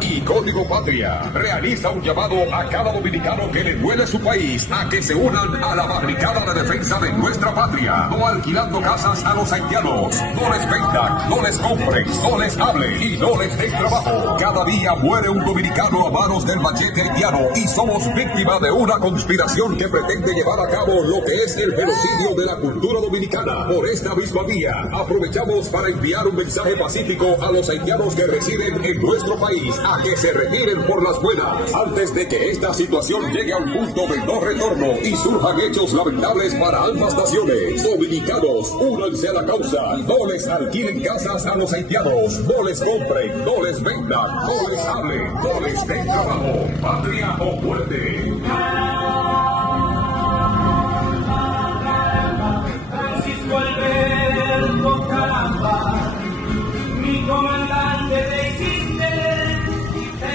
Y Código Patria realiza un llamado a cada dominicano que le duele su país a que se unan a la barricada de defensa de nuestra patria, no alquilando casas a los haitianos, no les vendan, no les compren, no les hablen y no les den trabajo. Cada día muere un dominicano a manos del machete haitiano y somos víctimas de una conspiración que pretende llevar a cabo lo que es el genocidio de la cultura dominicana. Por esta misma vía, aprovechamos para enviar un mensaje pacífico a los haitianos que residen en nuestro país a que se retiren por las buenas antes de que esta situación llegue a un punto de no retorno y surjan hechos lamentables para ambas naciones. Dominicanos, únanse a la causa, no les alquilen casas a los haitianos, no les compren, no les vendan, no les hablen, no les den trabajo. Patria o muerte. Francisco Alberto Caramba, mi comandante te hiciste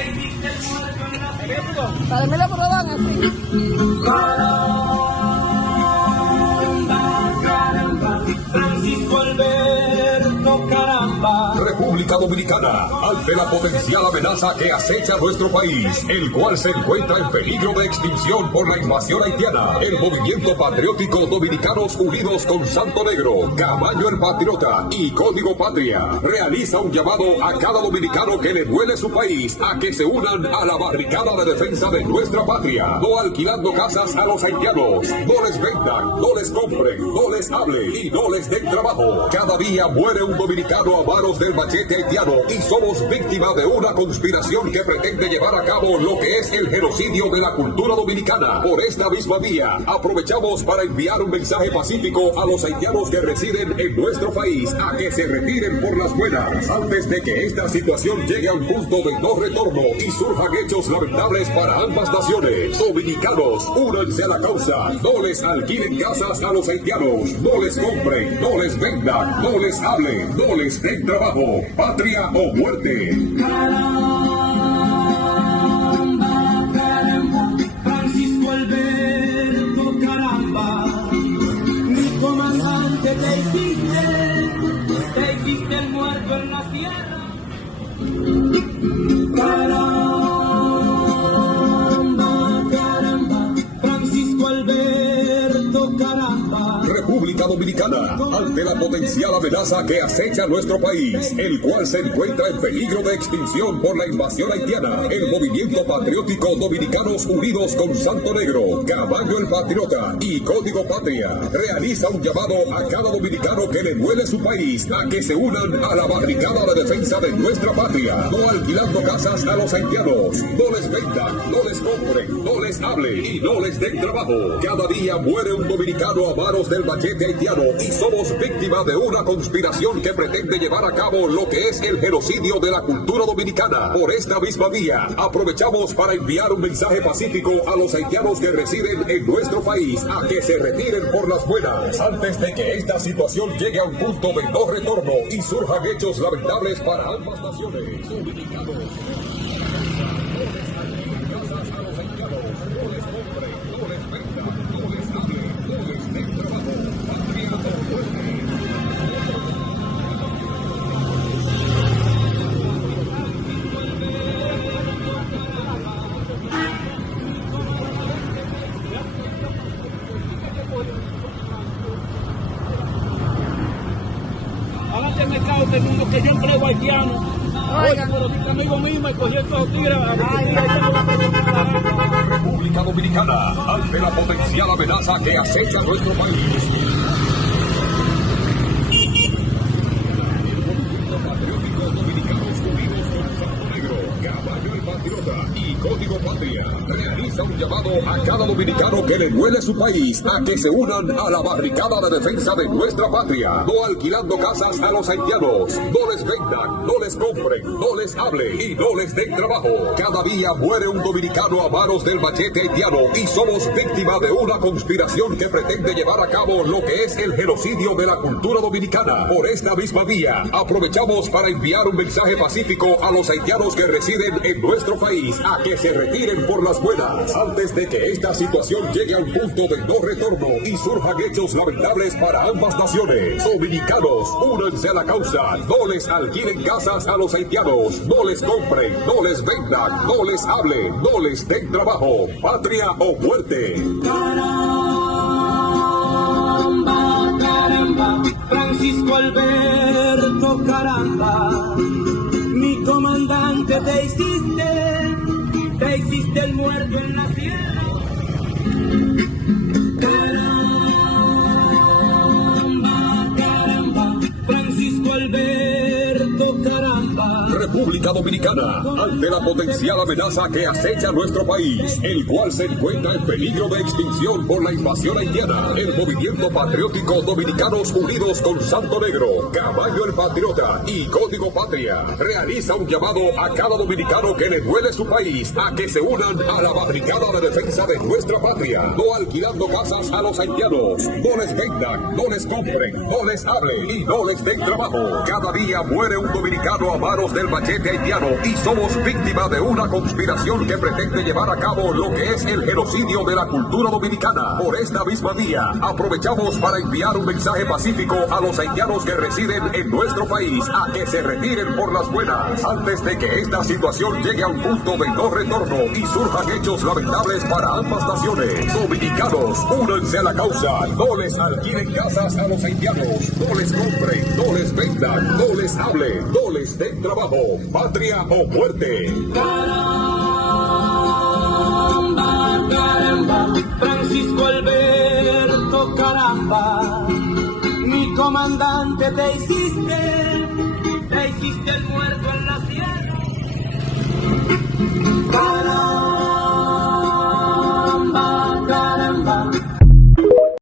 el muerto en la fiesta. Para mí la proban así. Caramba, Francisco Alberto Caramba. República Dominicana, ante la potencial amenaza que acecha nuestro país, el cual se encuentra en peligro de extinción por la invasión haitiana, el movimiento patriótico Dominicanos Unidos con Santo Negro, Camaño el Patriota y Código Patria realiza un llamado a cada dominicano que le duele su país a que se unan a la barricada de defensa de nuestra patria, no alquilando casas a los haitianos, no les vendan, no les compren, no les hablen y no les den trabajo. Cada día muere un dominicano a manos del machete haitiano y somos víctimas de una conspiración que pretende llevar a cabo lo que es el genocidio de la cultura dominicana. Por esta misma vía, aprovechamos para enviar un mensaje pacífico a los haitianos que residen en nuestro país a que se retiren por las buenas antes de que esta situación llegue a un punto de no retorno y surjan hechos lamentables para ambas naciones. Dominicanos, únanse a la causa, no les alquilen casas a los haitianos, no les compren, no les vendan, no les hablen, no les den trabajo. Patria o muerte. Caramba, caramba, Francisco Alberto Caramba, mi comandante te hiciste el muerto en la tierra. Caramba, caramba, Francisco Alberto Caramba. República Dominicana, ante la potencial amenaza que acecha nuestro país, el cual se encuentra en peligro de extinción por la invasión haitiana, el movimiento patriótico Dominicanos Unidos con Santo Negro, Camaño el Patriota y Código Patria realiza un llamado a cada dominicano que le duele su país a que se unan a la barricada de defensa de nuestra patria, no alquilando casas a los haitianos, no les vendan, no les compren, no les hablen y no les den trabajo. Cada día muere un dominicano a manos del machete haitiano y somos víctimas de una conspiración que pretende llevar a cabo lo que es el genocidio de la cultura dominicana. Por esta misma vía, aprovechamos para enviar un mensaje pacífico a los haitianos que residen en nuestro país a que se retiren por las buenas antes de que esta situación llegue a un punto de no retorno y surjan hechos lamentables para ambas naciones. Dominicanos. Hágate el mercado del mundo que yo empleo haitiano. Oye, pero mi amigo mío me cogió estos tigres. República Dominicana, ante la potencial amenaza que acecha nuestro país. Y Código Patria realiza un llamado a cada dominicano que le duele su país a que se unan a la barricada de defensa de nuestra patria, no alquilando casas a los haitianos, no les vendan, no les compren, no les hablen y no les den trabajo. Cada día muere un dominicano a manos del machete haitiano y somos víctimas de una conspiración que pretende llevar a cabo lo que es el genocidio de la cultura dominicana. Por esta misma vía, aprovechamos para enviar un mensaje pacífico a los haitianos que residen en nuestro país a que que se retiren por las buenas antes de que esta situación llegue a un punto de no retorno y surjan hechos lamentables para ambas naciones. Dominicanos, únanse a la causa. No les alquilen casas a los haitianos. No les compren, no les vendan, no les hablen, no les den trabajo. Patria o muerte. Caramba, caramba, Francisco Alberto Caramba, mi comandante te hiciste el muerto en la tierra. Caramba, caramba, Francisco Alberto Caramba. República Dominicana, ante la potencial amenaza que acecha nuestro país, el cual se encuentra en peligro de extinción por la invasión haitiana, el Movimiento Patriótico Dominicanos Unidos con Santo Negro, Caballo el Patriota y Código Patria, realiza un llamado a cada dominicano que le duele su país a que se unan a la barricada de defensa de nuestra patria, no alquilando casas a los haitianos, no les vendan, no les compren, no les hablen y no les den trabajo. Cada día muere un dominicano a manos del machete haitiano y somos víctimas de una conspiración que pretende llevar a cabo lo que es el genocidio de la cultura dominicana. Por esta misma vía, aprovechamos para enviar un mensaje pacífico a los haitianos que residen en nuestro país a que se retiren por las buenas antes de que esta situación llegue a un punto de no retorno y surjan hechos lamentables para ambas naciones. Dominicanos, únanse a la causa. No les alquilen casas a los haitianos. No les compren, no les vendan, no les hablen, no les den trabajo. Patria o muerte. Caramba, caramba, Francisco Alberto Caramba, mi comandante te hiciste el muerto en la tierra. Caramba.